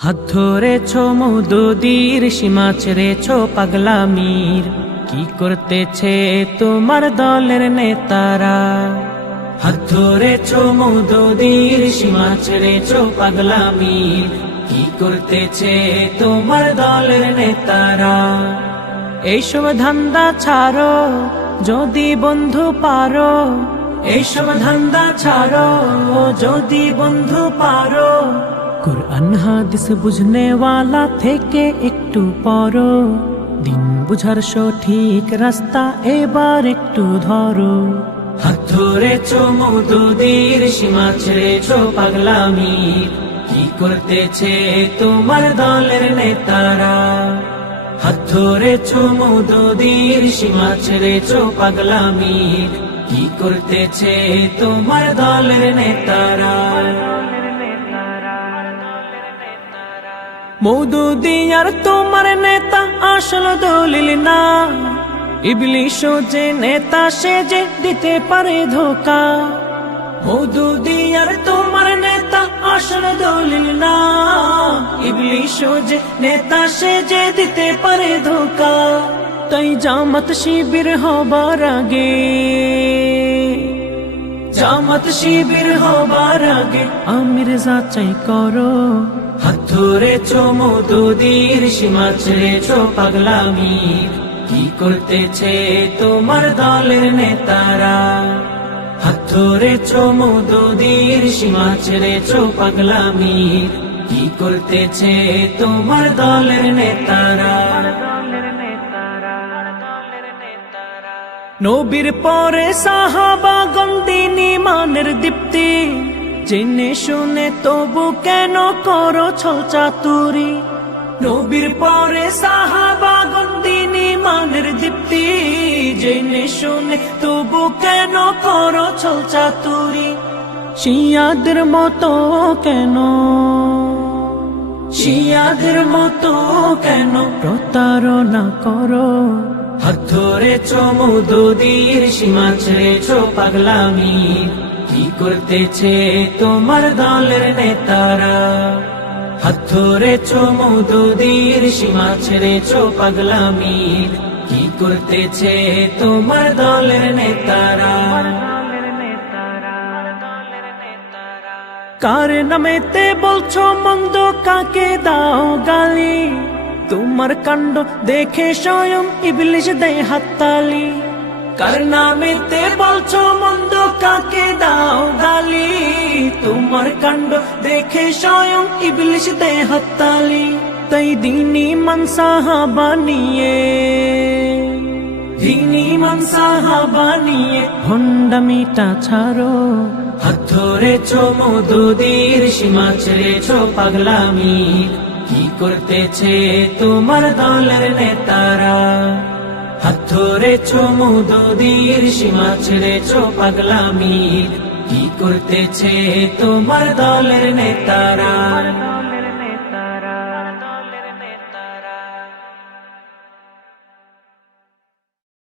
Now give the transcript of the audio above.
হাত ধরেছো মওদুদীর, সীমা ছেড়েছো পাগলামির, কি করতেছে তোমার দলের নেতারা? হাত ধরেছো মওদুদীর, সীমা ছেড়েছো পাগলামির, কি করতেছে তোমার দলের নেতারা? এইসব ধান্দা ছাড়ো যদি বন্ধু পারো, এইসব ধান্দা ছাড়ো যদি বন্ধু পারো। কুরআন হাদিস বুঝনে ওয়ালা থেকে একটু পড়ো, দিন বুঝার সঠিক রাস্তা এবার একটু ধরো। হাত ধরেছো মওদুদীর, সীমা ছেড়েছো পাগলামির, কি করতেছে তোমার দলের নেতারা? হাত ধরেছো মওদুদীর, সীমা ছেড়েছো পাগলামির, কি করতেছে তোমার দলের নেতারা? মওদুদী আর তোমার নেতা আসল দলিল না, ইবলিশও যে নেতা সে যে দিতে পারে ধোকা। মওদুদী আর তোমার নেতা আসল দলিল না, ইবলিশও যে নেতা সে যে দিতে পারে ধোকা। তাই জামাত শিবির হবার আগে, জামাত শিবির হবার আগে আমির যাচাই করো। হাত ধরেছো মওদুদীর, সীমা ছেড়েছো পাগলামির, কি করতেছে তোমার দলের নেতারা? হাত ধরেছো মওদুদীর, সীমা ছেড়েছো পাগলামির, কি করতেছে তোমার দলের নেতারা? নবীর পরে সাহাবাগণ দ্বীন ঈমানের দীপ্তি, জেনে শুনে তবু কেন করো ছল চাতুরি? নবীর পরে সাহাবাগণ দ্বীন ঈমানের দীপ্তি, জেনে শুনে তবু কেন করো ছল চাতুরি? শিয়াদের মতো কেন, শিয়াদের মতো কেন প্রতারণা করো? হাত ধরেছো মওদুদীর, সীমা ছেড়েছো পাগলামির, কি করতেছে তোমার দলের নেতারা? হাত ধরেছো মওদুদীর, সীমা ছেড়েছো পাগলামির, কি করতেছে তোমার দলের নেতারা? কার নামেতে বলছো মন্দ, কাকে দাও গালি? তোমার কাণ্ড দেখে স্বয়ং ইবলিশ দেয় হাততালি। কার নামেতে বলছো মন্দ, কাকে দাও গালি? তোমার কাণ্ড দেখে স্বয়ং ইবলিশ দেয় হাততালি। তাই দ্বীন ঈমান সাহাবা নিয়ে, দ্বীন ঈমান সাহাবা নিয়ে ভণ্ডামিটা ছাড়ো। হাত ধরেছো মওদুদীর, সীমা ছেড়েছো পাগলামির, কি করতেছে তোমার দলের নেতারা? হাত ধরেছো মওদুদীর, সীমা ছেড়েছো পাগলামির, কি করতেছে তোমার দলের নেতারা?